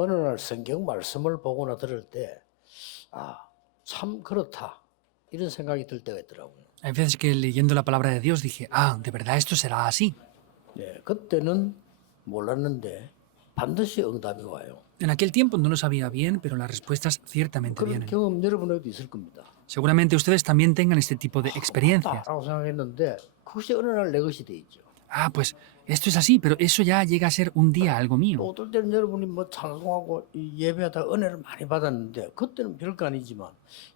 어느 날 성경 말씀을 보거나 들을 때, 아, 참 그렇다. 이런 생각이 들 때가 있더라고요. Hay veces que leyendo la palabra de Dios dije, ah, de verdad esto será así. 네, 그때는 몰랐는데 반드시 응답이 와요. En aquel tiempo no lo sabía bien, pero las respuestas ciertamente 그런 vienen. 경험 여러분에게도 있을 겁니다. Seguramente ustedes también tengan este tipo de experiencias. 라고 생각했는데 그것이 어느 날 내 것이 돼 있죠. Ah, pues esto es así, pero eso ya llega a ser un día algo 또 mío. 어떨 때는 여러분이 뭐 찬송하고 예배하다 은혜를 많이 받았는데 그때는 별거 아니지만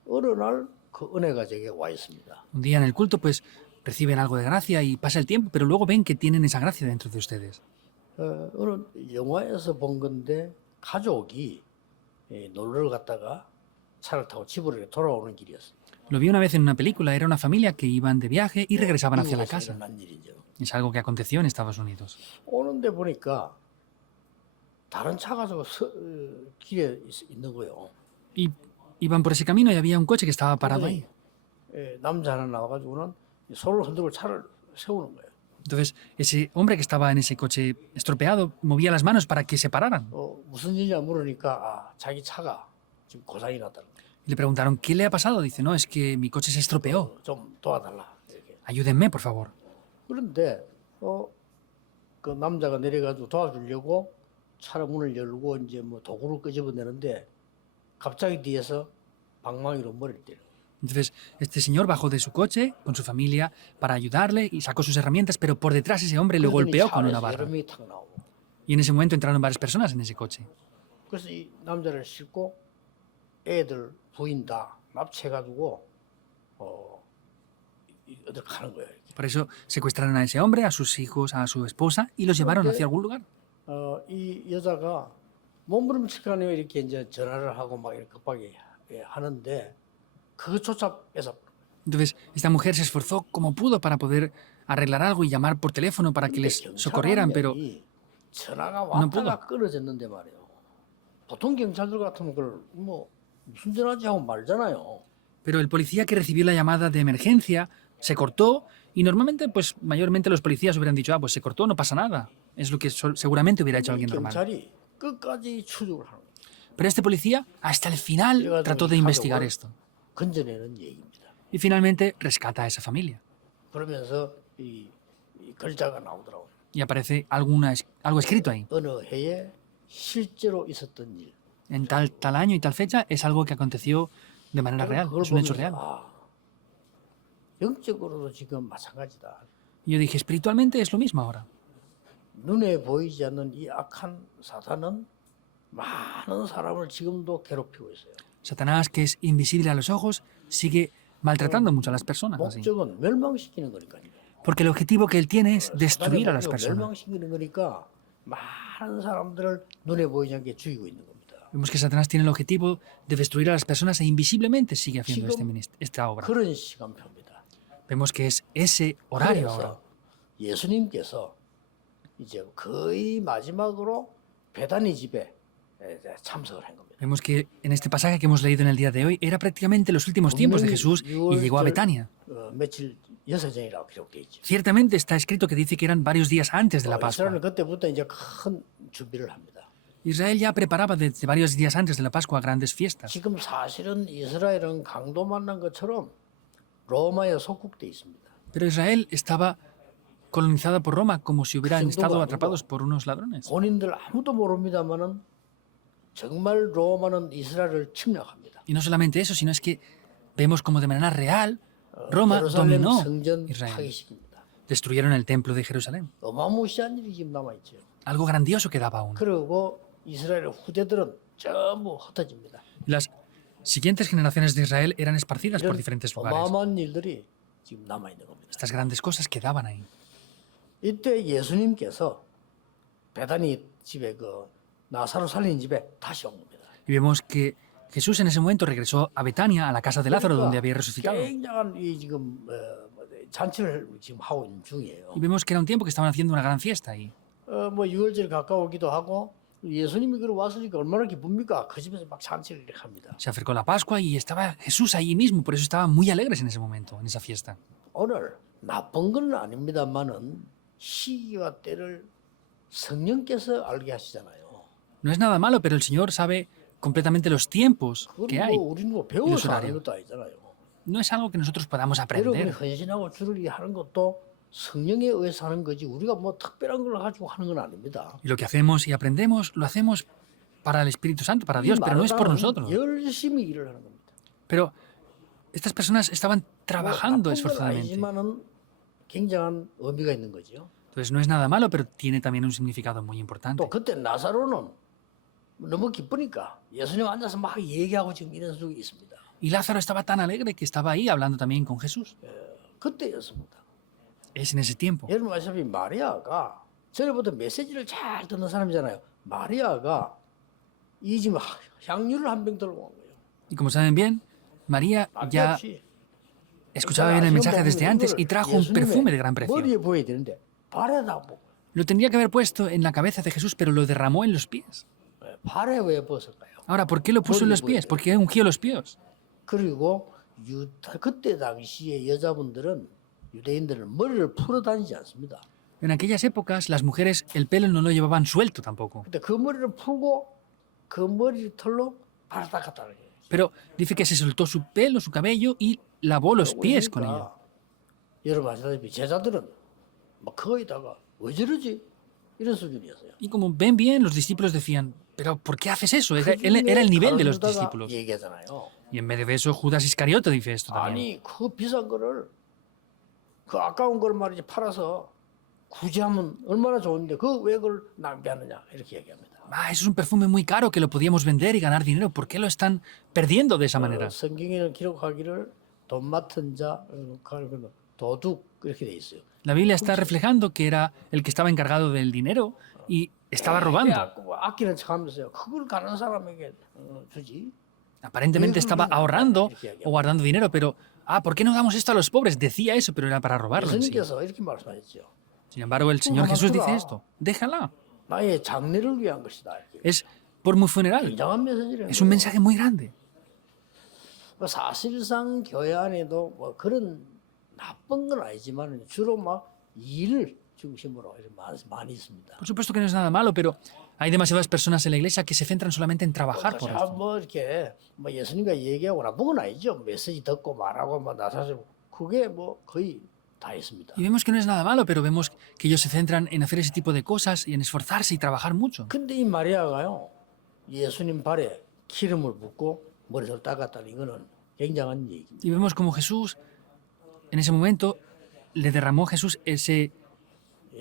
어느 날 그 은혜가 제게 와 있습니다. Un día en el culto, pues reciben algo de gracia y pasa el tiempo, pero luego ven que tienen esa gracia dentro de ustedes. 어느 영화에서 본 건데 가족이 놀러를 갔다가 차를 타고 집으로 이렇게 돌아오는 길이었어요. Lo vi una vez en una película, era una familia que iban de viaje y regresaban hacia la 미국에서 casa. 일어난 일이죠. Es algo que aconteció en Estados Unidos. 오는데 보니까 다른 차 가지고 길에 있는 거예요. Y iban por ese camino y había un coche que estaba parado ahí. 남자 하나 나와가지고는 손을 흔들고 차를 세우는 거예요. Entonces, ese hombre que estaba en ese coche estropeado movía las manos para que se pararan. 무슨 일이냐 물으니까 자기 차가 지금 고장이 났다는 거예요. Y le preguntaron, ¿qué le ha pasado? Dice, no, es que mi coche se estropeó. 좀 도와달라. 이렇게. Ayúdenme, por favor. 그런데 그 남자가 내려가지고 도와주려고 차를 문을 열고 이제 뭐 도구를 끄집어내는데 갑자기 뒤에서 방망이로 머리를 때려. Entonces, este señor bajó de su coche con su familia para ayudarle y sacó sus herramientas, pero por detrás ese hombre lo golpeó con una barra. 여러 명이 탁 나오고. Y en ese momento entraron varias personas en ese coche. 그래서 이 남자를 싣고 애들 부인 다 납치해가지고 어디 가는 거예요. 이렇게. Por eso secuestraron a ese hombre, a sus hijos, a su esposa y los llevaron hacia algún lugar. 이 여자가 몸부림치고 이렇게 이제 전화를 하고 막 이렇게 급하게 하는데 그것조차 뺏어. Entonces, esta mujer se esforzó como pudo para poder arreglar algo y llamar por teléfono para que les socorrieran, pero 전화가 no pudo. 왔다가 끊어졌는데 말이에요. 보통 경찰들 같으면 그걸 뭐 무슨 전화지 하고 말잖아요. Pero el policía que recibió la llamada de emergencia se cortó y normalmente, pues mayormente los policías hubieran dicho, ah, pues se cortó, no pasa nada. Es lo que seguramente hubiera hecho alguien normal. 경찰이 끝까지 추적을 하는 거예요. Pero este policía hasta el final trató de investigar esto. 건져내는 얘기입니다. Y finalmente rescata a esa familia. 그러면서 이 글자가 나오더라고요. Y aparece algo escrito ahí. 어느 해에 실제로 있었던 일. En tal año y tal fecha es algo que aconteció de manera real, 그걸 es un hecho 보면서, real. 영적으로도 지금 마찬가지다. Y yo dije, espiritualmente es lo mismo ahora. 눈에 보이지 않는 이 악한 사탄은 많은 사람을 지금도 괴롭히고 있어요. Satanás, que es invisible a los ojos, sigue maltratando mucho a las personas. Así. 목적은 멸망시키는 거니까요. Porque el objetivo que él tiene es destruir a las personas. 멸망시키는 거니까 많은 사람들을 눈에 보이지 않게 죽이고 있는 겁니다. Vemos que Satanás tiene el objetivo de destruir a las personas e invisiblemente sigue haciendo esta obra. 그런 시간표입니다. Vemos que es ese horario ahora. 그래서 예수님께서 이제 거의 마지막으로 베다니 집에 참석을 한 겁니다. Vemos que en este pasaje que hemos leído en el día de hoy era prácticamente los últimos tiempos de Jesús y llegó a Betania. 며칠 여섯전이라고 기록되어 있죠. Ciertamente está escrito que dice que eran varios días antes de la Pascua. 이스라엘은 그때부터 이제 큰 준비를 합니다. Israel ya preparaba desde varios días antes de la Pascua grandes fiestas. 지금 사실은 이스라엘은 강도 만난 것처럼 로마에 속국돼 있습니다. Pero Israel estaba colonizada por Roma como si hubieran estado atrapados por unos ladrones. 본인들 아무도 모릅니다만은 정말 로마는 이스라엘을 침략합니다. Y no solamente eso, sino es que vemos como de manera real Roma 예루살렘 dominó 성전 Israel. 파기시킵니다. Destruyeron el templo de Jerusalén. 어마무시한 일이 지금 남아 있죠. Algo grandioso quedaba aún. 그리고 이스라엘의 후대들은 전부 흩어집니다. Las siguientes generaciones de Israel eran esparcidas por diferentes lugares. 어마어마한 일들이 지금 남아 있는 겁니다. Estas grandes cosas quedaban ahí. 이때 예수님께서 베다니 집에 그 나사로 살린 집에 다시 온 겁니다. Y vemos que Jesús en ese momento regresó a Betania, a la casa de Lázaro, donde había resucitado. 굉장한 이 지금 잔치를 지금 하고 있는 중이에요. Y vemos que era un tiempo que estaban haciendo una gran fiesta ahí. 뭐 유월절 가까우기도 하고 예수님이 그러 왔으니까 얼마나 기쁩니까? 그 집에서 막 잔치를 이렇게 합니다. Se acercó la Pascua y estaba Jesús allí mismo, por eso estaban muy alegres en ese momento, en esa fiesta. 오늘 나쁜 건 아닙니다만은 시기와 때를 성령께서 알게 하시잖아요. No es nada malo, pero el Señor sabe completamente los tiempos que 그건 hay. 뭐 우리는 뭐 배워서 하는 horarios. 것도 아니잖아요. No es algo que nosotros podamos 여러분이 aprender. 헌신하고 주를 하는 것도 성령에 의해서 하는 거지 우리가 뭐 특별한 걸 가지고 하는 건 아닙니다. Y lo que hacemos y aprendemos, lo hacemos para el Espíritu Santo, para Dios, pero no es por nosotros. 열심히 일을 하는 겁니다. Pero estas personas estaban trabajando 나쁜 건 esforzadamente. 아니지만은 굉장한 의미가 있는 거죠. Entonces no es nada malo, pero tiene también un significado muy importante. 또 그때 나사로는 너무 기쁘니까 예수님 앉아서 막 얘기하고 지금 이런 속에 있습니다. Y Lázaro estaba tan alegre que estaba ahí hablando también con Jesús. 그때였습니다. Es en ese tiempo. 여러분 아시다시피 마리아가 전에부터 메시지를 잘 듣는 사람이잖아요. 마리아가 이 지금 향유를 한 병 들고 온 거예요. Y como saben bien, María ya 아낌없이. escuchaba bien el mensaje desde antes y trajo un perfume de gran precio. 머리에 보여야 되는데 발에다 뭐 Lo tendría que haber puesto en la cabeza de Jesús, pero lo derramó en los pies. 발에 왜 벗을까요? Ahora, ¿por qué lo puso en los pies? ¿Por qué ungió los pies? 그리고 그때 당시에 여자분들은 유대인들은 머리를 풀어 다니지 않습니다. En aquellas épocas, las mujeres el pelo no lo llevaban suelto tampoco. 근데 그 머리를 풀고 그 머리털로 발을 닦았다는 거예요. Pero dice que se soltó su pelo, su cabello y lavó los pies con ello. 그러니까 여러분 아시다시피 제자들은 막 거기다가 왜 저러지? 이런 수준이었어요. Y como ven bien, los discípulos decían, ¿pero por qué haces eso? Era el nivel de los 가르쳐다가 discípulos. 얘기하잖아요. Y en medio de eso, Judas Iscariote dice esto también. 아니 그 비싼 거를 그 아까운 걸 말이지 팔아서 구제하면 얼마나 좋은데 그 왜 그걸 낭비하느냐 이렇게 얘기합니다. Ah, eso es un perfume muy caro que lo podíamos vender y ganar dinero. ¿Por qué lo están perdiendo de esa manera? 성경에는 기록하기를 돈 맡은 자, 도둑 이렇게 돼 있어요. La Biblia está reflejando que era el que estaba encargado del dinero y estaba robando. 아끼는 척하면서요. 그걸 가는 사람에게 주지. Aparentemente estaba ahorrando o guardando dinero, pero, ¿por qué no damos esto a los pobres? Decía eso, pero era para robarlo en sí. 예수님께서 이렇게 말씀하셨죠. Sin embargo, el Señor Jesús dice esto, déjala. 나의 장례를 위한 것이다. 이렇게. Es por mi funeral. 굉장한 메시지를. Es un mensaje muy grande. 사실상 교회 안에도 뭐 그런 나쁜 건 아니지만 주로 막 일 중심으로 많이 있습니다. Por supuesto que no es nada malo, pero hay demasiadas personas en la iglesia que se centran solamente en trabajar por esto. 뭐 이렇게 뭐 예수님과 얘기하고 나쁜 건 아니죠. 메시지 듣고 말하고 뭐 나사서 그게 뭐 거의 다 있습니다. Y vemos que no es nada malo, pero vemos que ellos se centran en hacer ese tipo de cosas y en esforzarse y trabajar mucho. 근데 이 마리아가요 예수님 발에 기름을 붓고 머리를 닦았다는 이거는 굉장한 얘기입니다. Y vemos como Jesús, en ese momento, le derramó Jesús ese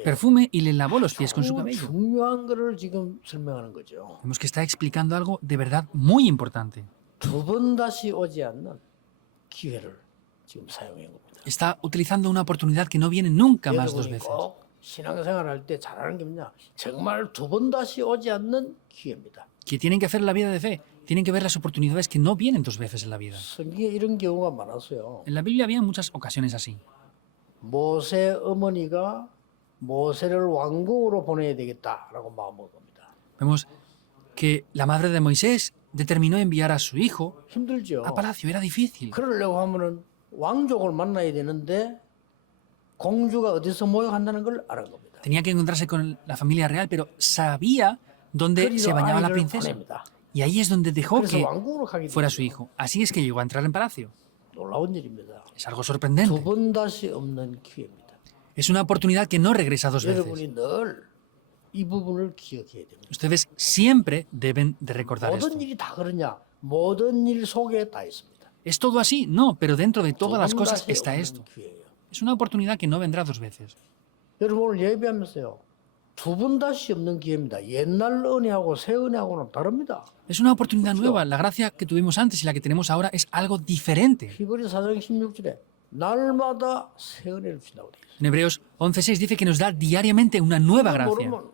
perfume y le lavó los pies con su cabello. 중요한 거를 지금 설명하는 거죠. Vemos que está explicando algo de verdad muy importante. 두 번 다시 오지 않는 기회를 지금 사용한 겁니다. Está utilizando una oportunidad que no viene nunca más dos 여러분이 veces. 꼭 신앙생활 할 때 잘하는 게 뭐냐? 정말 두 번 다시 오지 않는 기회입니다. Que tienen que hacer la vida de fe. Tienen que ver las oportunidades que no vienen dos veces en la vida. 성경에 이런 경우가 많았어요. En la Biblia había muchas ocasiones así. 모세 어머니가 모세를 왕궁으로 보내야 되겠다라고 마음먹은 겁니다. Vemos que la madre de Moisés determinó enviar a su hijo 힘들죠. a palacio. Era difícil. 그러려고 하면은 왕족을 만나야 되는데 공주가 어디서 모욕한다는 걸 알은 겁니다. Tenía que encontrarse con la familia real, pero sabía dónde se bañaba la 아이를 princesa. 보냅니다. Y ahí es donde dejó 그래서 que 왕궁으로 가게 fuera su 되죠. hijo. Así es que llegó a entrar en palacio. 놀라운 일입니다. Es algo 두 sorprendente. 번 다시 없는 기회입니다. Es una oportunidad que no regresa dos veces. 여러분이 늘 이 부분을 기억해야 됩니다. Ustedes siempre deben de recordar esto. 모든 일이 다 그러냐? 모든 일 속에 다 있습니다. ¿Es todo así? No, pero dentro de todas las 두 번 cosas 다시 está 없는 esto. 기회예요. Es una oportunidad que no vendrá dos veces. 여러분 오늘 예배하면서요. 두 번 다시 없는 기회입니다. 옛날 은혜하고 새 은혜하고는 다릅니다. Es una oportunidad nueva. La gracia que tuvimos antes y la que tenemos ahora es algo diferente. 히브리 4장 16절에 날마다 새 은혜를 주신다고 되어 있어요. En Hebreos 11:6 dice que nos da diariamente una nueva gracia. 모르면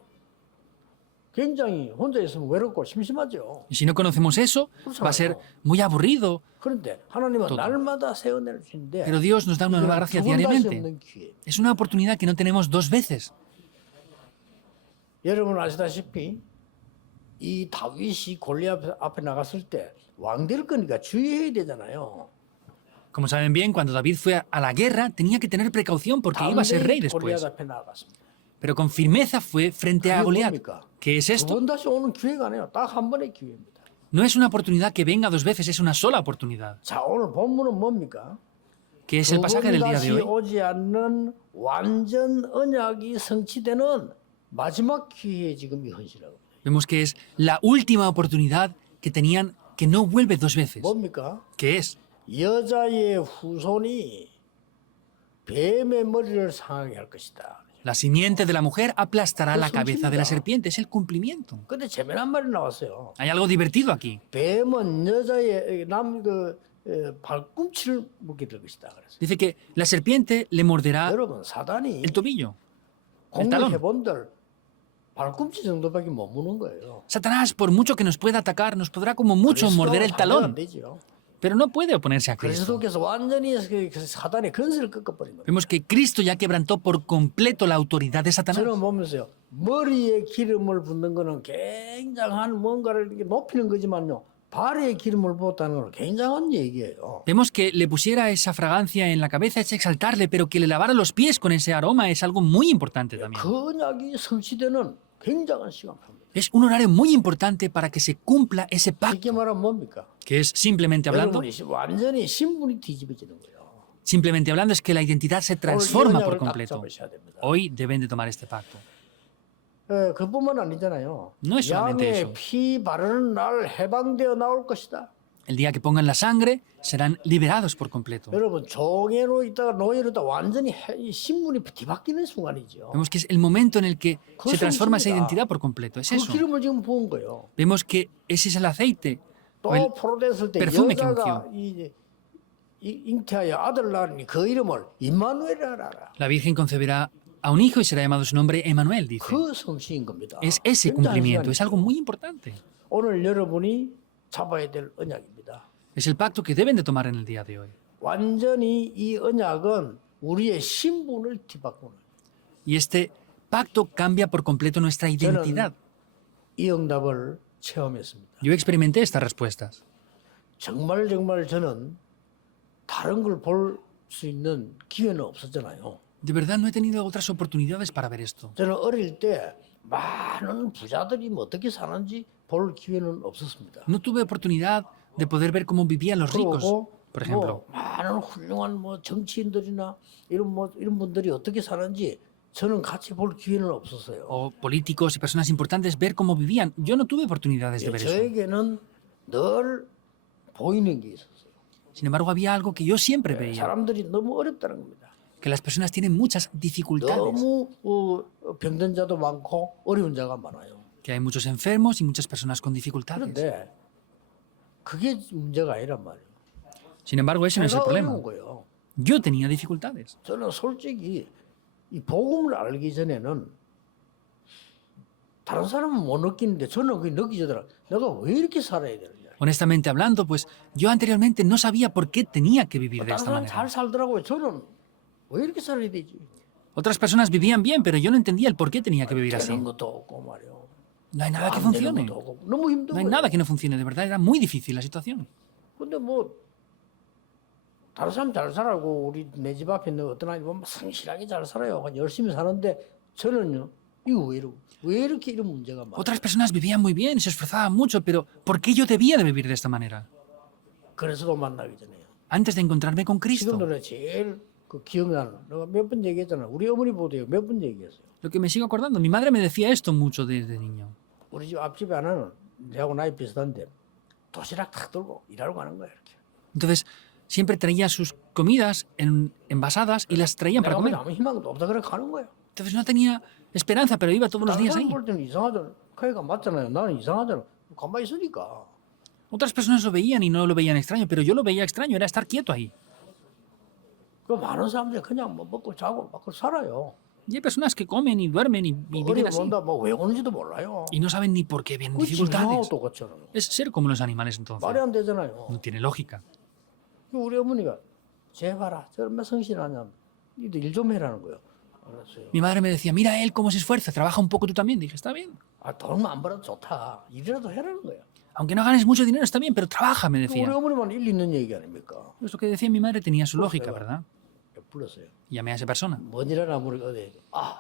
굉장히 혼자 있으면 외롭고 심심하죠. Y si no conocemos eso, va a ser muy aburrido. 그런데 하나님은 todo. 날마다 새 은혜를 주시는데 Pero Dios nos da una nueva gracia 두번 다시 diariamente. 없는 기회. Es una oportunidad que no tenemos dos veces. 여러분 아시다시피 이 다윗이 골리앗 앞에 나갔을 때 왕 될 거니까 주의해야 되잖아요. Como saben bien, cuando David fue a la guerra, tenía que tener precaución porque iba a ser rey 당대히 골리앗 después. 앞에 나갔습니다. pero con firmeza fue frente a 그게 Goliat. 뭡니까? ¿Qué es esto? 두 번 다시 오는 기회가 아니에요. 딱 한 번의 기회입니다. No es una oportunidad que venga dos veces, es una sola oportunidad. 자, 오늘 본문은 뭡니까? Que es el 두 pasaje 번 del día de 다시 hoy. 오지 않는 완전 언약이 성취되는 마지막 기회에 지금 이 헌신하고 있어요. Vemos que es la última oportunidad que tenían, que no vuelve dos veces. 뭡니까? ¿Qué es? 여자의 후손이 뱀의 머리를 상하게 할 것이다. La simiente de la mujer aplastará la cabeza de la serpiente. Es el cumplimiento. 근데 재미난 말이 나왔어요. Hay algo divertido aquí. 뱀은 여자의 발꿈치를 묶게 될 것이다. 그래서 Dice que la serpiente le morderá 여러분 사단이 el tobillo. 공격해본들 발꿈치 정도밖에 못 무는 거예요. Satanás, por mucho que nos pueda atacar, nos podrá como mucho morder el 안 talón, 되죠. pero no puede oponerse a Cristo. 그리스도께서 완전히 그 사단의 근세를 꺾어버린 거예요. Vemos que Cristo ya quebrantó por completo la autoridad de Satanás. 저는 보면서요. 머리에 기름을 붓는 거는 굉장한 뭔가를 이렇게 높이는 거지만요. 발에 기름을 부었다는 건 굉장한 얘기예요. Vemos que le pusiera esa fragancia en la cabeza es exaltarle, pero que le lavara los pies con ese aroma es algo muy importante también. 그 언약이 성취되는 굉장한 시간표입니다. Es un horario muy importante para que se cumpla ese 쉽게 pacto, 말하면 뭡니까? que es simplemente hablando, 여러분이 완전히 신분이 뒤집어지는 거예요. simplemente hablando es que la identidad se 오늘 이 transforma por 언약을 딱 completo. 잡으셔야 됩니다. Hoy deben de tomar este pacto. 그뿐만 아니잖아요. No es solamente 양의 eso. 피 바르는 날 해방되어 나올 것이다. El día que pongan la sangre serán liberados por completo. 여러분 종애로 있다가 노예로 있다가 완전히 이 신분이 뒤바뀌는 순간이죠. Vemos que es el momento en el que se transforma esa 성취입니다. identidad por completo. Es 그 eso. 기름을 지금 부은 거예요. Vemos que ese es el aceite. 또 o el- 포로됐을 때 perfume que 여자가 잉태하여 아들 낳으니 그 이름을 임마누엘이라 하라. La Virgen concebirá a un hijo y será llamado su nombre Emmanuel, dice. 그 성취인 겁니다. Es ese 굉장한 cumplimiento, es 시간이죠. algo muy importante. 오늘 여러분이 잡아야 될 언약입니다. Es el pacto que deben de tomar en el día de hoy. 완전히 이 언약은 우리의 신분을 뒤바꾸는 Y este pacto cambia por completo nuestra identidad. 이 응답을 체험했습니다. Yo experimenté estas respuestas. 정말 저는 다른 걸 볼 수 있는 기회는 없었잖아요. De verdad no he tenido otras oportunidades para ver esto. 저는 어릴 때 많은 부자들이 뭐 어떻게 사는지 볼 기회는 없었습니다. No tuve oportunidad de poder ver cómo vivían los ricos, 그리고 por ejemplo. 많은 훌륭한 뭐 정치인들이나 이런 분들이 어떻게 사는지 저는 같이 볼 기회는 없었어요. O políticos y personas importantes ver cómo vivían. Yo no tuve oportunidades de ver eso. 저에게는 늘 보이는 게 있었어요. Sin embargo, había algo que yo siempre veía, 사람들이 너무 어렵다는 겁니다. que las personas tienen muchas dificultades, 너무 병든 자도 많고 어려운 자가 많아요. que hay muchos enfermos y muchas personas con dificultades. 그런데 그게 문제가 아니란 말이에요. Sin embargo, ese no es el 내가 problema. 어려운 거예요. Yo tenía dificultades. 저는 솔직히 이 복음을 알기 전에는 다른 사람은 못 느끼는데 저는 그게 느끼더라. 내가 왜 이렇게 살아야 되느냐. Honestamente hablando, pues yo anteriormente no sabía por qué tenía que vivir de 다른 esta 사람 잘 manera. 살더라고요. 저는 왜 이렇게 살아야 되지? Otras personas vivían bien, pero yo no entendía el por qué tenía que vivir así. 되는 것도 없고 말이요. No hay nada que 안 되는 funcione. 것도 없고 너무 힘든 No hay 거예요. nada que no funcione. De verdad, era muy difícil la situación. 근데 뭐 다른 사람 잘 살아고 우리 내 집 앞에 있는 어떤 아이 보면 성실하게 잘 살아요. 열심히 사는데 저는요. 이거 왜 이렇게 이런 문제가 많아? Otras personas vivían muy bien, se esforzaban mucho, pero ¿por qué yo debía de vivir de esta manera? 그래서도 만나기 전에요. Antes de encontrarme con Cristo. 지금도 내가 제일 그 기억나는 내가 몇 번 얘기했잖아. 우리 어머니 보도요. 몇 번 얘기했어요. Lo que me sigo acordando, mi madre me decía esto mucho desde niño. 우리 집 앞집에 하나는 내하고 나이 비슷한데 도시락 탁 들고 일하러 가는 거야 이렇게. Entonces, siempre traía sus comidas envasadas y las traían para 내가 comer. 아무 희망도 없다 그래 가는 거야. Entonces no tenía esperanza, pero iba todos los 다른 días 사람 ahí. 볼 때는 이상하잖아. 그러니까 맞잖아요. 나는 이상하잖아. 가만히 있으니까. Otras personas lo veían y no lo veían extraño, pero yo lo veía extraño, era estar quieto ahí. 그 많은 사람들이 그냥 뭐 먹고 자고 막 살아요. Y hay personas que comen y duermen y viven así. 어려운다 뭐왜 오는지도 몰라요. Y no saben ni por qué vienen 그 지나고 dificultades. 똑같잖아요. Es ser como los animales entonces. 말이 안 되잖아요. No tiene lógica. 우리 어머니가 제발아 저 얼마 성실하냐. 니도 일 좀 해라는 거예요. 알았어요. Mi madre me decía, mira él cómo se esfuerza, trabaja un poco tú también. Dije, está bien. 아 돈만 안 벌어도 좋다. 일이라도 해라는 거예요. Aunque no ganes mucho dinero, está bien, pero trabaja, me 우리 decía. 어머니만 일리 있는 얘기 아닙니까? Pues lo que decía mi madre tenía su lógica, ¿verdad? 불렀어요. Y llamé a esa persona. 뭔 일하나 모르게 어디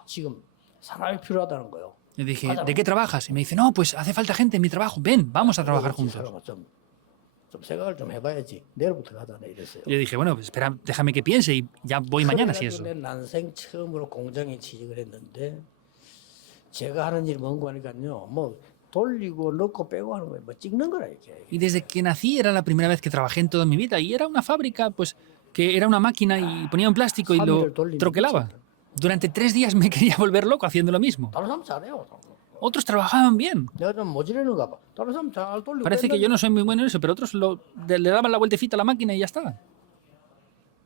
지금 사람이 필요하다는 거예요. Le dije, ¿de qué trabajas? Y me dice, no, pues hace falta gente en mi trabajo. Ven, vamos a trabajar juntos. 사람아, 좀 생각을 좀 해봐야지. 내일부터 가자네 이랬어요. Y le dije, bueno, pues espera, déjame que piense y ya voy mañana si eso. 내 난생 처음으로 공장에 취직을 했는데 제가 하는 일이 뭔고 하니까요. 뭐 돌리고 넣고 빼고 하는 거예요. 뭐 찍는 거라 이렇게. Y desde que nací era la primera vez que trabajé en toda mi vida y era una fábrica, pues, que era una máquina y ponía un plástico y lo troquelaba. Durante 3 días me quería volver loco haciendo lo mismo. 다른 사람 잘해요. Otros trabajaban bien. 내가 좀 모질하는가 봐. 다른 사람 잘 돌리고 Parece que 뺀다니까. yo no soy muy bueno en eso, pero otros le daban la vueltecita a la máquina y ya está.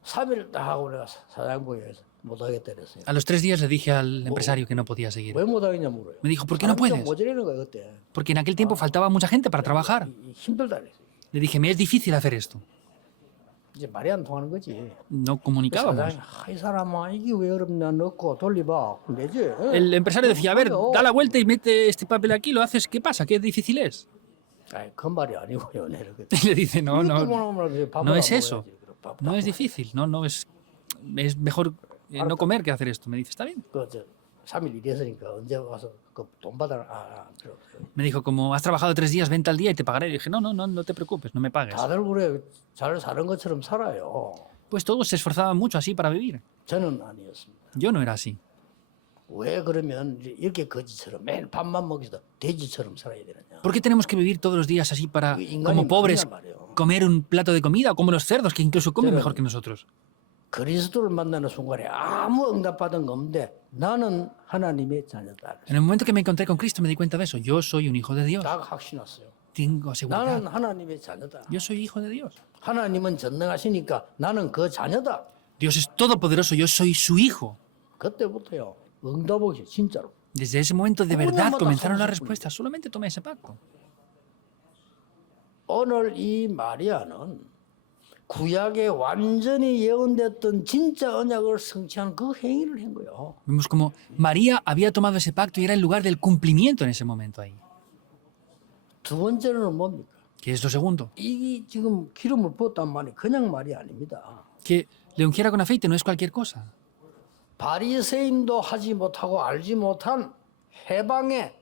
3일 딱 하고 내가 사장부에 못 하겠다 그랬어요. A los 3 días le dije al empresario que no podía seguir. 왜 못 하겠냐 물어요. Me dijo, ¿por qué no 사람이 좀 puedes? 모질하는 거야 그때. Porque en aquel tiempo faltaba mucha gente para trabajar. 힘들다 그랬어요. Le dije, me es difícil hacer esto. 이제 말이 안 통하는 거지. No comunicábamos. 사장이 이 사람아 이게 왜 어렵냐 넣고 돌려봐. 내지. El empresario decía, a ver, da la vuelta y mete este papel aquí, lo haces, ¿qué pasa? ¿Qué difícil es? 아이 그 말이 아니고요. 내가 Y le dice, no, no es eso. No es difícil, no es mejor no comer que hacer esto. Me dice, está bien. 그저 3일 일했으니까 언제 와서 그 돈 받아라. 필요 없어요. Me dijo, como has trabajado 3 días, vente al día y te pagaré. Y dije, no te preocupes, no me pagues. 다들 그래 잘 사는 것처럼 살아요. Pues todos se esforzaban mucho así para vivir. 저는 아니었습니다. Yo no era así. 왜 그러면 이렇게 거지처럼 매일 밥만 먹이다 돼지처럼 살아야 되느냐? ¿Por qué tenemos que vivir todos los días así para, 인간이 como pobres, 말이란 말이에요. comer un plato de comida o como los cerdos que incluso comen mejor que nosotros? 그리스도를 만나는 순간에 아무 응답받은 거 없는데 나는 하나님의 자녀다. En el momento que me encontré con Cristo me di cuenta de eso. Yo soy un hijo de Dios. 딱 확신했어요. Tengo 나는 seguridad. 하나님의 자녀다. Yo soy hijo de Dios. 하나님은 전능하시니까 나는 그 자녀다. Dios es todopoderoso, yo soy su hijo. 그때부터요. 응답이 진짜로. Desde ese momento de verdad comenzaron las respuestas. Solamente tomé ese pacto. 오늘 이 마리아는 구약에 완전히 예언됐던 진짜 언약을 성취한 그 행위를 한 거예요. Vemos como María había tomado ese pacto y era el lugar del cumplimiento en ese momento ahí. 두 번째는 뭡니까? ¿Qué es lo segundo? 이 지금 기름을 부었단 말이 그냥 말이 아닙니다. Que le ungiera con aceite no es cualquier cosa. 바리새인도 하지 못하고 알지 못한 해방의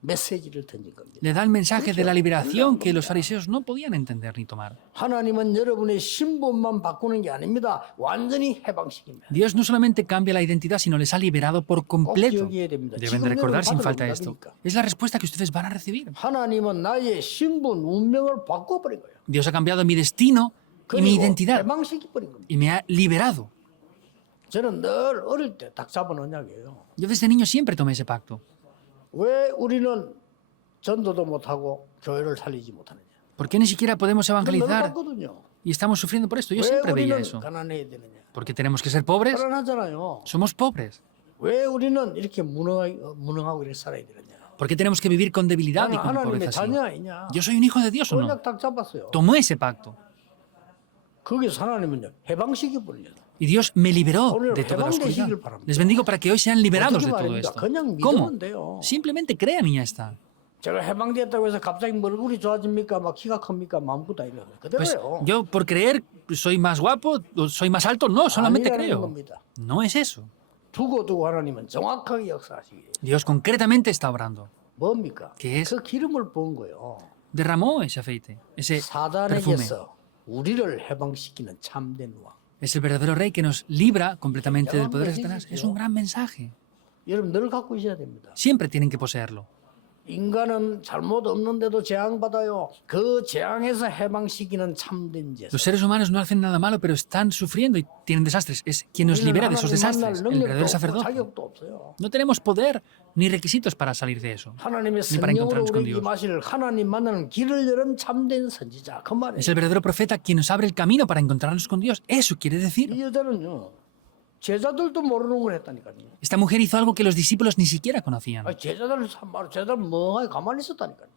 메시지를 던진 겁니다. Le da el mensaje de la liberación que los fariseos no podían entender ni tomar. 하나님은 여러분의 신분만 바꾸는 게 아닙니다. 완전히 해방시킵니다. Dios no solamente cambia la identidad, sino les ha liberado por completo. Deben de recordar sin falta esto. Es la respuesta que ustedes van a recibir. 하나님은 나의 신분, 운명을 바꿔버린 거예요. Dios ha cambiado mi destino y mi 그리고 identidad 해방시켜버린 겁니다. y me ha liberado. 저는 늘 어릴 때 딱 잡은 언약이에요. Yo desde niño siempre tomé ese pacto. 왜 우리는 전도도 못하고 교회를 살리지 못하느냐? ¿Por qué ni siquiera podemos 그건 늘 evangelizar 봤거든요. y estamos sufriendo por esto? Yo 왜 siempre veía 우리는 eso. 가난해야 되느냐? ¿Por qué tenemos que ser pobres? 가난하잖아요. Somos pobres. 왜 우리는 이렇게 무능하고 이렇게 살아야 되느냐? ¿Por qué tenemos que vivir con debilidad y 나는 con 하나님의 pobreza así? 자녀 아니냐? ¿Yo soy un hijo de Dios o no? 언약 딱 잡았어요. Tomó ese pacto 거기서 하나님은요 해방시켜 버려요. y Dios me liberó de toda la oscuridad. Les bendigo para que hoy sean liberados de todo esto. ¿Cómo? Simplemente crean y ya está. 제가 해방됐다고 해서 갑자기 뭐 얼굴이 좋아집니까? 막 키가 큽니까? 마음껏 아니에요. Pues 그대로요. yo por creer soy más guapo, o soy más alto, no, solamente 아니라는 creo. 겁니다. No es eso. 두고 하나님은 정확하게 역사하시기. Dios concretamente está obrando. 뭡니까? ¿Qué es? 그 기름을 부은 거예요. Derramó ese aceite, ese perfume. 사단에게서 우리를 해방시키는 참된 왕. Es el verdadero rey que nos libra completamente del poder de Satanás. Es un gran mensaje. 여러분 늘 갖고 있어야 됩니다. Siempre tienen que poseerlo. 인간은 잘못 없는데도 재앙받아요. 그 재앙에서 해방시키는 참된 제사. Los seres humanos no hacen nada malo, pero están sufriendo y tienen desastres. Es quien nos libera de esos desastres, el verdadero sacerdote. 자격도 없어요. No tenemos poder ni requisitos para salir de eso. 하나님의 ni para 성령으로 encontrarnos con 우리에게 Dios. 마실 하나님 만나는 길을 여는 참된 선지자. 그 말이에요. Es el verdadero profeta quien nos abre el camino para encontrarnos con Dios. Eso quiere decir. 이 여자는요. 제자들도 모르는 걸 했다니까요. Esta mujer hizo algo que los discípulos ni siquiera conocían. 제자들 멍하게 가만히 있었다니까요.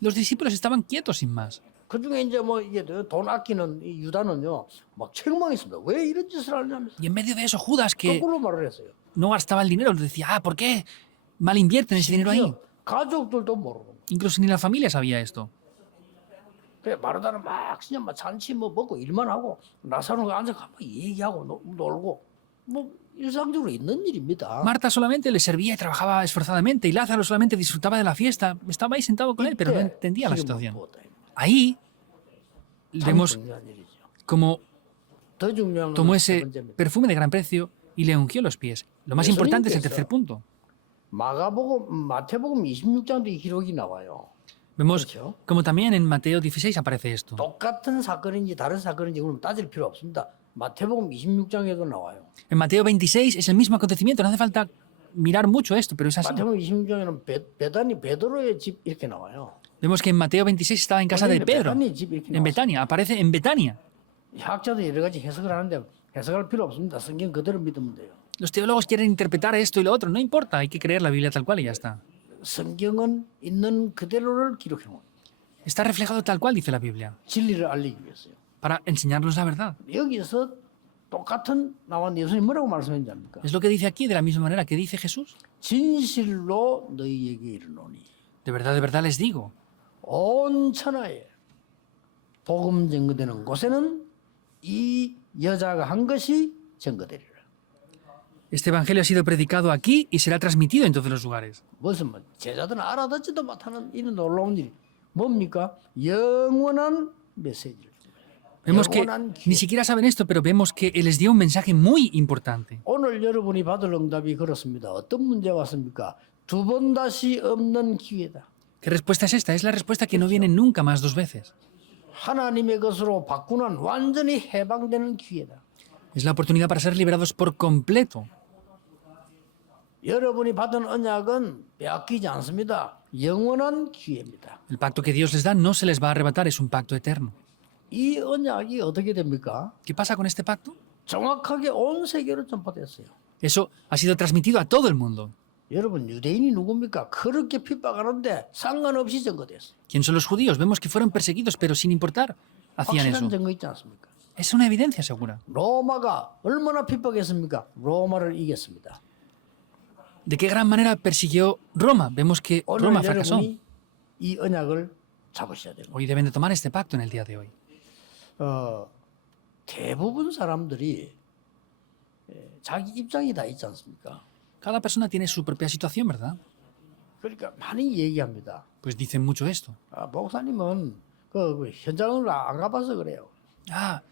Los discípulos estaban quietos sin más. 그 중에 이제 뭐 이게 돈 아끼는 이 유다는요. 막 책망했습니다. 왜 이런 짓을 하냐면서. Y en medio de eso, Judas, que 거꾸로 말을 했어요. no gastaba el dinero, decía, ¿por qué mal invierten ese dinero ahí? 가족들도 모르는. Incluso ni la familia sabía esto. 그래 마르다는 막 그냥 막 잔치 뭐 먹고 일만 하고 나사로가 앉아 가만 얘기하고 놀고 뭐 일상적으로 있는 일입니다. Marta solamente le servía y trabajaba esforzadamente y Lázaro solamente disfrutaba de la fiesta. Estaba ahí sentado con él, pero no 이때 entendía la 기름을 situación. 부었다. Ahí 참 vemos 중요한 일이죠. cómo 더 중요한 tomó 건 세 ese 번째입니다. perfume de gran precio y le ungió los pies. Lo más importante es el tercer punto. 마태복음 26장도 이 기록이 나와요. Vemos 그렇죠. como también en Mateo 16 aparece esto. 똑같은 사건인지 다른 사건인지 그럼 따질 필요 없습니다. 마태복음 26장에도 나와요. En Mateo 26 es el mismo acontecimiento, no hace falta mirar mucho esto, pero es así. 마태복음 26장에는 베드로의 집 이렇게 나와요. Vemos que en Mateo 26 estaba en casa de Pedro, 베다니 집 이렇게 en 나와요. Betania, aparece en Betania. 학자들이 여러 가지 해석을 하는데 해석할 필요 없습니다. 성경 그대로 믿으면 돼요. Los teólogos quieren interpretar esto y lo otro, no importa, hay que creer la Biblia tal cual y ya está. 성경은 있는 그대로를 기록해 놓은 Está reflejado tal cual, dice la Biblia, 진리를 알리기 위해서요. para enseñarnos la verdad. 여기서 똑같은 나와 예수님 뭐라고 말씀했는지 압니까? Es lo que dice aquí de la misma manera que dice Jesús. 진실로 너희에게 이르노니 De verdad les digo, 온 천하에 복음 증거되는 곳에는 이 여자가 한 것이 증거되리라. este evangelio ha sido predicado aquí y será transmitido en todos los lugares. 무슨 뭐 제자들은 알아듣지도 못하는 이런 놀라운 일이 뭡니까? 영원한 메시지를. Vemos que 영원한 기회. ni siquiera saben esto, pero vemos que Él les dio un mensaje muy importante. 오늘 여러분이 받을 응답이 그렇습니다. 어떤 문제 왔습니까? 두 번 다시 없는 기회다. ¿Qué respuesta es esta? Es la respuesta que no viene nunca más dos veces. 하나님의 것으로 바꾸는 완전히 해방되는 기회다. Es la oportunidad para ser liberados por completo. 여러분이 받은 언약은 빼앗기지 않습니다. 영원한 기회입니다. El pacto que Dios les da no se les va a arrebatar, es un pacto eterno. 이 언약이 어떻게 됩니까? ¿Qué pasa con este pacto? 정확하게 온 세계로 전파됐어요. Eso ha sido transmitido a todo el mundo. 여러분 유대인이 누굽니까? 그렇게 핍박하는데 상관없이 증거됐어요. ¿Quién son los judíos? Vemos que fueron perseguidos, pero sin importar, hacían 확실한 eso. 증거 있지 않습니까? Es una evidencia segura. 로마가 얼마나 핍박했습니까? 로마를 이겼습니다. ¿De qué gran manera persiguió Roma? Vemos que 오늘 Roma fracasó. 여러분이 이 언약을 잡으셔야 돼요. Hoy deben de tomar este pacto en el día de hoy. 대부분 사람들이 자기 입장이 다 있지 않습니까? Cada persona tiene su propia situación, ¿verdad? 그러니까 많이 얘기합니다. Pues dicen mucho esto. 목사님은 그 현장을 안 가봐서 그래요. Ah,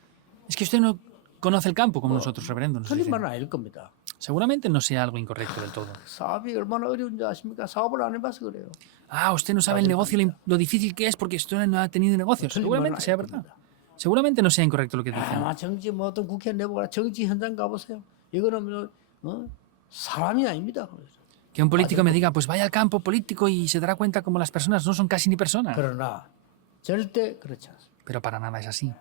es que usted no conoce el campo como nosotros, reverendo. Nos 틀린 dicen. 말은 아닐 겁니다. Seguramente no sea algo incorrecto del todo. 사업이 얼마나 어려운지 아십니까? 사업을 안 해봐서 그래요. Ah, usted no sabe el negocio, lo difícil que es porque usted no ha tenido negocios. 틀린 말은 Seguramente sea 아닐 verdad. 겁니다. Seguramente no sea incorrecto lo que dicen. 아마 정치 뭐 어떤 국회 내보거나 정치 현장 가보세요. 이거는 사람이 아닙니다. Que un político me diga, pues vaya al campo político y se dará cuenta como las personas no son casi ni personas. 그러나 절대 그렇지 않습니다. Pero para nada es así.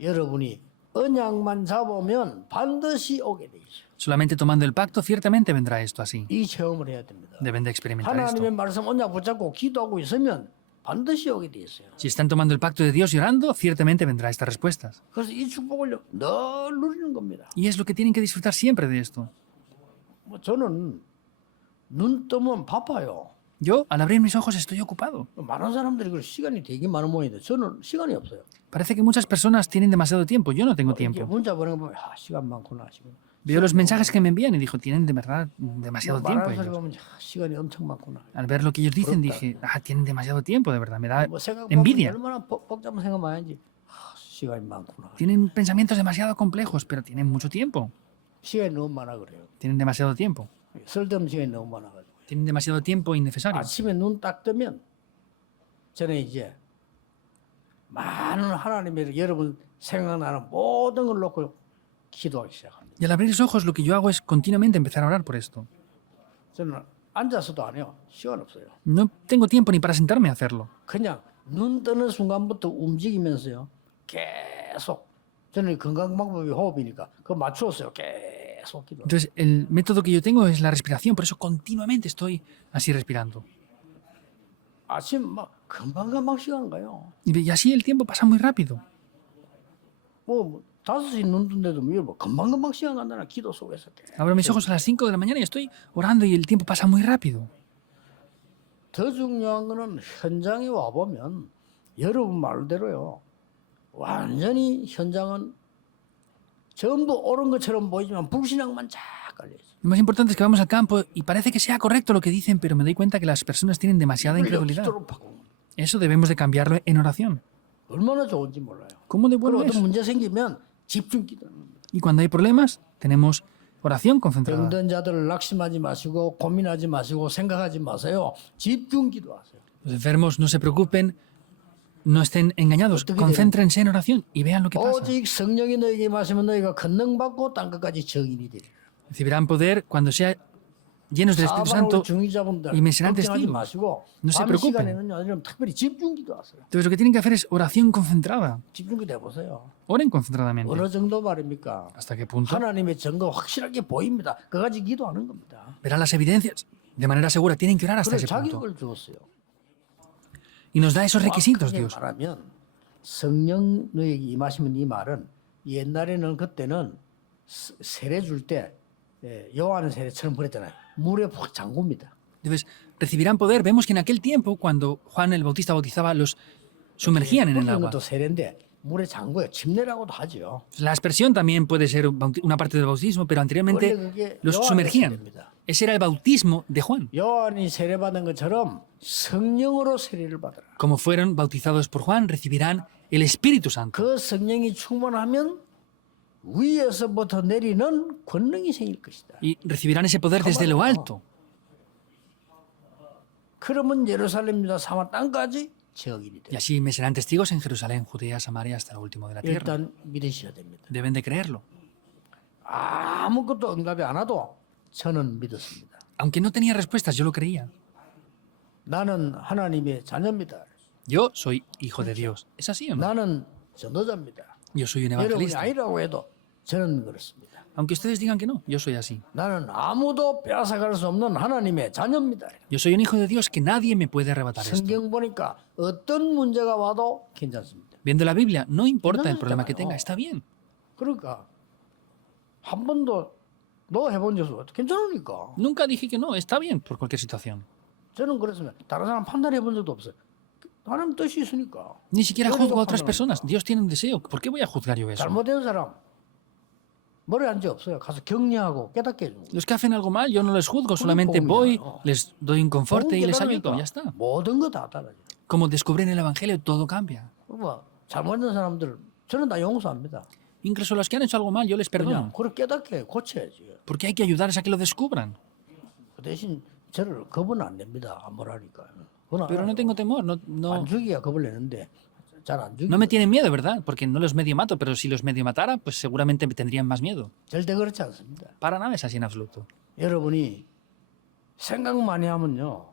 여러분이 언약만 잡으면 반드시 오게 돼 있어요. Solamente tomando el pacto, ciertamente vendrá esto así. 이 체험을 해야 됩니다. Deben de experimentar 하나님의 esto. 말씀 언약 붙잡고 기도하고 있으면 반드시 오게 돼 있어요. Si están tomando el pacto de Dios y orando, ciertamente vendrá estas respuestas. 그래서 이 축복을 늘 누리는 겁니다. Y es lo que tienen que disfrutar siempre de esto. 뭐 저는 눈 뜨면 바빠요. Yo, al abrir mis ojos, estoy ocupado. 많은 사람들이 그 시간이 되게 많은 모양인데 저는 시간이 없어요. Parece que muchas personas tienen demasiado tiempo. Yo no tengo 이렇게 tiempo. 문자 보내는 거 보면 시간 많구나. 시간. Veo los mensajes que me envían y digo, tienen de verdad demasiado tiempo 말하는 소리 ellos. 보면 시간이 엄청 많구나. Al ver lo que ellos dicen, dije, tienen demasiado tiempo, de verdad. Me da 뭐 생각 envidia. 얼마나 복잡한 생각 많이 하는지 시간이 많구나. Tienen pensamientos demasiado complejos, pero tienen mucho tiempo. 시간이 너무 많아 그래요. Tienen demasiado tiempo. 쓸데없는 시간이 너무 많아가지고. Tienen demasiado tiempo innecesario. 아침에 눈 딱 뜨면 저는 이제 많은 하나님의 여러분 생각나는 모든 걸 놓고 기도하기 시작합니다. Y al abrir los ojos, lo que yo hago es continuamente empezar a orar por esto. 저는 앉아서도 안 해요. 시간 없어요. No tengo tiempo ni para sentarme a hacerlo. 그냥 눈 뜨는 순간부터 움직이면서요. 계속 저는 건강 방법이 호흡이니까 그거 맞추었어요. 계속 기도. Entonces, el método que yo tengo es la respiración, por eso continuamente estoy así respirando. 아침 막 금방금방 시간 가요. Y así el tiempo pasa muy rápido. 뭐 5시 눈 뜬데도 뭐 금방금방 시간 간다는 기도 속에서 계속. Abro mis ojos a las 5 de la mañana y estoy orando y el tiempo pasa muy rápido. 더 중요한 거는 현장에 와 보면 여러분 말대로요. 완전히 현장은 전부 옳은 것처럼 보이지만 불신앙만 자꾸 깔려 있어요. Lo más importante es que vamos al campo y parece que sea correcto lo que dicen, pero me doy cuenta que las personas tienen demasiada 이걸 incredulidad. 기도로 바꾸는 거예요. Eso debemos de cambiarlo en oración. 얼마나 좋은지 몰라요. ¿Cómo de bueno 그리고 어떤 es? 문제 생기면 집중 기도하는 겁니다. Y cuando hay problemas, tenemos oración concentrada. 병든 자들을 낙심하지 마시고 고민하지 마시고 생각하지 마세요. 집중 기도하세요. Los enfermos no se preocupen, no estén engañados, 어떻게 concéntrense en oración y vean lo que pasa. 오직 성령이 너에게 임하시면 너희가 권능 받고 땅 끝까지 증인이 되리라. Recibirán poder cuando sean llenos del Espíritu 사방으로 Santo. 중의자분들 y me serán 걱정하지 testigos. 마시고 No se 밤 preocupen. 시간에는요 여러분 특별히 집중 기도하세요. Entonces lo que tienen que hacer es oración concentrada. 집중 기도 해보세요. Oren concentradamente. 어느 정도 말입니까? ¿Hasta qué punto? 하나님의 증거 확실하게 보입니다. 그까지 기도하는 겁니다. Verán las evidencias de manera segura. Tienen que orar hasta 그래서 ese punto. 자격을 주었어요. Y nos da esos requisitos, 정확하게 Dios. 말하면 성령 너에게 임하시면 이 말은 옛날에는 그때는 세례 줄 때 요한은 세례처럼 그랬잖아요. 물에 푹 잠굽니다. Entonces, recibirán poder. Vemos que en aquel tiempo, cuando Juan el Bautista bautizaba, los sumergían en el 뿌리는 agua. 것도 세례인데 물에 잠궈요. 침례라고도 하죠. La aspersión también puede ser una parte del bautismo, pero 원래 anteriormente 그게 los 요한의 sumergían. 세례입니다. Ese era el bautismo de Juan. 요한이 세례받은 것처럼 성령으로 세례를 받으라. Como fueron bautizados por Juan, recibirán el Espíritu Santo. 그 성령이 충만하면 위에서부터 내리는 권능이 생길 것이다. Y recibirán ese poder desde lo alto. 그러면 예루살렘이나 사마 땅까지 증인이 Y 돼. así me serán testigos en Jerusalén, Judea, Samaria, hasta lo último de la tierra. 일단 믿으셔야 됩니다. Deben de creerlo. 아무것도 응답이 안 와도 저는 믿었습니다. Aunque no tenía respuestas, yo lo creía. 나는 하나님의 자녀입니다. Yo soy hijo de Dios. ¿Es así o no? 나는 전도자입니다. Yo soy un 여러분이 evangelista. 아니라고 해도 저는 그렇습니다. Aunque ustedes digan que no, yo soy así. 나는 아무도 빼앗아갈 수 없는 하나님의 자녀입니다. Yo soy un hijo de Dios que nadie me puede arrebatar esto. 성경 보니까 어떤 문제가 와도 괜찮습니다. Viendo la Biblia, no importa el problema que tenga, está bien. 그러니까 한 번도 너 해본 적 없어. 괜찮으니까. Nunca dije que no, está bien por cualquier situación. 저는 그랬으면 다른 사람 판단해 본 적도 없어요. 하나님 뜻이 있으니까. Ni siquiera Yo juzgo digo a otras cuando- personas. Dios tiene un deseo. ¿Por qué voy a juzgar yo eso? 잘못된 사람 머리 한 적 없어요. 가서 격려하고 깨닫게 해주고. Los que hacen algo mal, yo no les juzgo, solamente voy, les doy un conforte y les ayudo. Ya está. 모든 거 다 달라져. Como descubren el Evangelio, todo cambia. 뭐 잘못된 사람들 저는 다 용서합니다. Incluso los que han hecho algo mal, yo les 그냥 perdono. 그걸 깨닫게 고쳐야지. Porque hay que ayudarles a que lo descubran. 그 대신 저를 겁은 안 냅니다. 안 뭐라니까. Pero no tengo temor, no 안 죽이야 겁을 내는데 잘 안 죽이. me tienen miedo, ¿verdad? Porque no los medio mato, pero si los medio matara, pues seguramente me tendrían más miedo. 절대 그렇지 않습니다. Para nada es así en absoluto. 여러분이 생각 많이 하면요,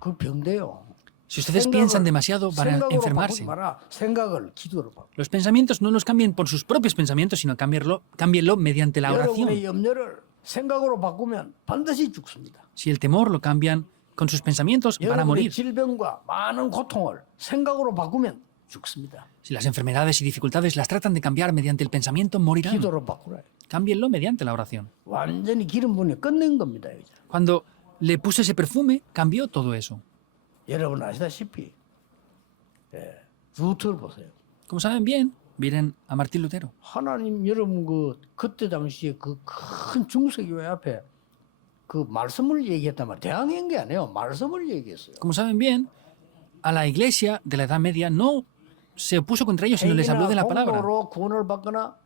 그 병돼요. Si ustedes piensan demasiado, van a 생각으로 enfermarse. 바꾸지 마라. 생각을 기도로 바꿔. Los pensamientos no los cambien por sus propios pensamientos, sino cámbienlo mediante la 여러분의 oración. 염려를 생각으로 바꾸면 반드시 죽습니다. Si el temor lo cambian con sus pensamientos, van a 여러분의 morir. 질병과 많은 고통을 생각으로 바꾸면 죽습니다. Si las enfermedades y dificultades las tratan de cambiar mediante el pensamiento, morirán. 기도로 바꾸라. Cámbienlo mediante la oración. 완전히 기름 부음이 끝낸 겁니다. 이제. Cuando le puse ese perfume, cambió todo eso. 여러분 아시다시피 루트를 보세요. Como saben bien, miren a Martín Lutero. 하나님 여러분 그때 당시에 그 큰 중세교회 앞에 그 말씀을 얘기했단 말이에요. 대항한 게 아니에요. 말씀을 얘기했어요. Como saben bien, a la iglesia de la Edad Media no se opuso contra ellos, sino les habló de la palabra. 공로로 구원을 받거나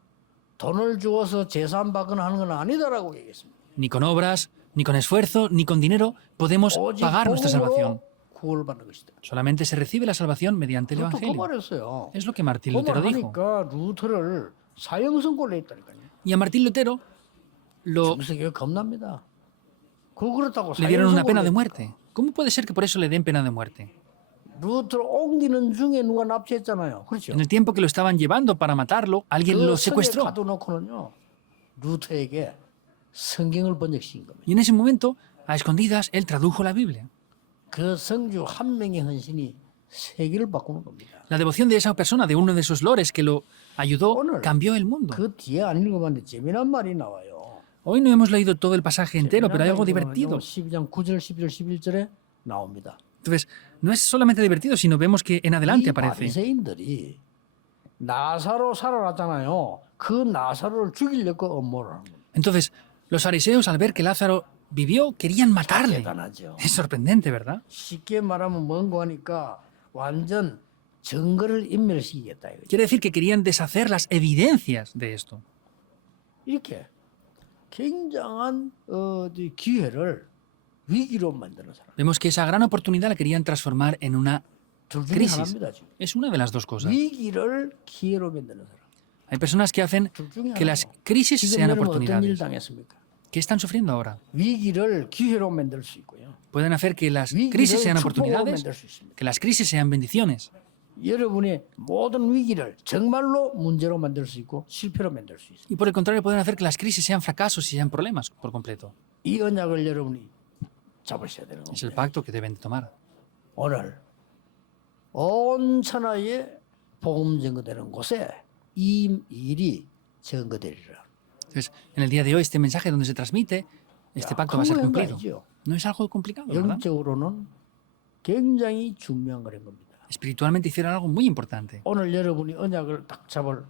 돈을 주어서 재산 받거나 하는 건 아니다라고 얘기했습니다. Ni con obras, ni con esfuerzo, ni con dinero podemos 오직 pagar nuestra salvación. 복음으로 구원을 받는 것이다. Solamente se recibe la salvación mediante el 그것도 그 Evangelio. 말했어요. Es lo que Martín Lutero dijo. 하니까 루터를 사형선고를 했다니까요. Y a Martín Lutero lo 중세교회 겁납니다. 그렇다고 le dieron una pena de 사형선고를 muerte. ¿Cómo puede ser que por eso le den pena de muerte? 루터를 옮기는 중에 누가 납치했잖아요. 그렇죠? En el tiempo que lo estaban llevando para matarlo, alguien 그 lo 성에 secuestró. 가둬놓고는요. 루터에게 성경을 번역시킨 겁니다. Y en ese momento, a escondidas, él tradujo la Biblia. 그 성주 한 명의 헌신이 세계를 바꾸는 겁니다. La devoción de esa persona, de uno de esos lores que lo ayudó, 오늘 cambió el mundo. 그 뒤에 안 읽어봤는데 재미난 말이 나와요. Hoy no hemos leído todo el pasaje entero, pero hay algo divertido. 12장 9절, 10절, 11절에 나옵니다. Entonces, no es solamente divertido, sino vemos que en adelante 이 aparece. 바리새인들이 나사로 살아났잖아요. 그 나사로를 죽이려고 음모를 하는 겁니다. Entonces, Los fariseos, al ver que Lázaro vivió, querían matarle. 대단하죠. Es sorprendente, ¿verdad? 쉽게 말하면 뭔고 하니까 완전 증거를 인멸시키겠다 이거죠. Quiere decir que querían deshacer las evidencias de esto. 이렇게 굉장한 기회를 위기로 만드는 사람. Vemos que esa gran oportunidad la querían transformar en una 둘 중에 crisis. 하나입니다 지금. Es una de las dos cosas. 위기를 기회로 만드는 사람. Hay personas que hacen 둘 중에 que las 하나고. crisis 지금 sean 여러분 어떤 일 oportunidades. 당했습니까? ¿Qué están sufriendo ahora? 위기를 기회로 만들 수 있고요. Pueden hacer que las 위기를 crisis sean 축복으로 oportunidades, 만들 수 있습니다. que las crisis sean bendiciones. 여러분의 모든 위기를 정말로 문제로 만들 수 있고 실패로 만들 수 있습니다. Y por el contrario, pueden hacer que las crisis sean fracasos y sean problemas por completo. 이 언약을 여러분이 잡으셔야 되는 Es el 겁니다. pacto que deben de tomar. 오늘 온 천하에 복음 증거되는 곳에 이 일이 증거되리라. Entonces, en el día de hoy, este mensaje donde se transmite, este pacto va a ser 그런 거 cumplido. 아니죠. No es algo complicado, ¿verdad? 영적으로는 굉장히 중요한 거란 겁니다. Espiritualmente hicieron algo muy importante. 오늘 여러분이 언약을 딱 잡을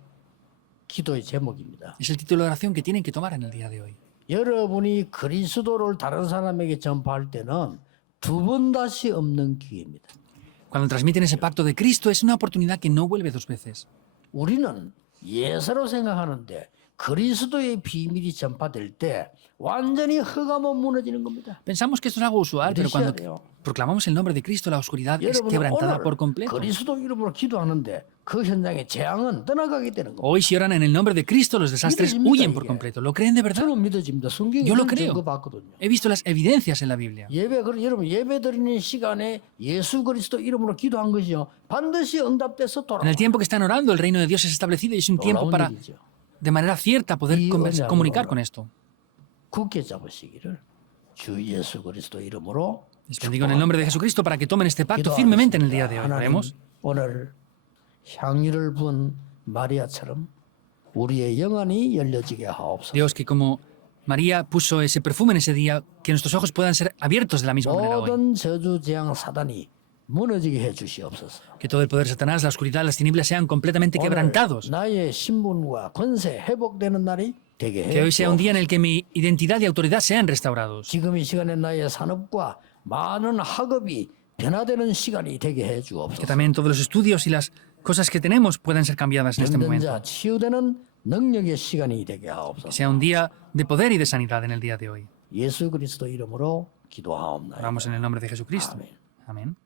기도의 제목입니다. Es el título de oración que tienen que tomar en el día de hoy. 여러분이 그리스도를 다른 사람에게 전파할 때는 두 번 다시 없는 기회입니다. Cuando transmiten ese pacto de Cristo, es una oportunidad que no vuelve dos veces. 우리는 예사로 생각하는데 그리스도의 비밀이 전파될 때 완전히 흑암은 무너지는 겁니다. Pensamos que esto es algo usual, pero cuando 돼요. proclamamos el nombre de Cristo, la oscuridad es 여러분은 quebrantada 오늘 por completo. 그리스도 이름으로 기도하는데 그 현장에 재앙은 떠나가게 되는 겁니다. Hoy, si oran en el nombre de Cristo, los desastres 믿어집니까, huyen por 이게? completo. ¿Lo creen de verdad? 저는 믿어집니다. 성경에 Yo lo 그런 creo. 증거 봤거든요. He visto las evidencias en la Biblia. 여러분 예배 드리는 시간에 예수 그리스도 이름으로 기도한 것이요 반드시 응답돼서 En 돌아와. el tiempo que están orando, el reino de Dios es establecido y es un tiempo 놀라운 para, 일이죠. de manera cierta, poder Y 언약으로 comunicar con esto. 굳게 잡으시기를 주 예수 그리스도 이름으로 Les bendigo en el nombre de Jesucristo para que tomen este pacto 기도하겠습니다. firmemente en el día de hoy. 하나님, Oremos. 오늘 향유를 부은 마리아처럼 우리의 영안이 열려지게 하옵소서. Dios, que como María puso ese perfume en ese día, que nuestros ojos puedan ser abiertos de la misma manera hoy. 모든 저주 재앙 사단이 무너지게 해 주시옵소서. Que todo el poder de Satanás, la oscuridad, las tinieblas sean completamente 오늘 quebrantados. 나의 신분과 권세 회복되는 날이 되게 Que 해 hoy sea un día en 주옵소서. el que mi identidad y autoridad sean restaurados. 지금 이 시간에 나의 산업과 많은 학업이 변화되는 시간이 되게 해 Que 주옵소서. también todos los estudios y las cosas que tenemos puedan ser cambiadas en este momento. 병든자 치유되는 능력의 시간이 되게 Que 하옵소서. sea un día de poder y de sanidad en el día de hoy. 예수 그리스도 이름으로 기도하옵나이다. Oramos en el nombre de Jesucristo. 아멘. Amén.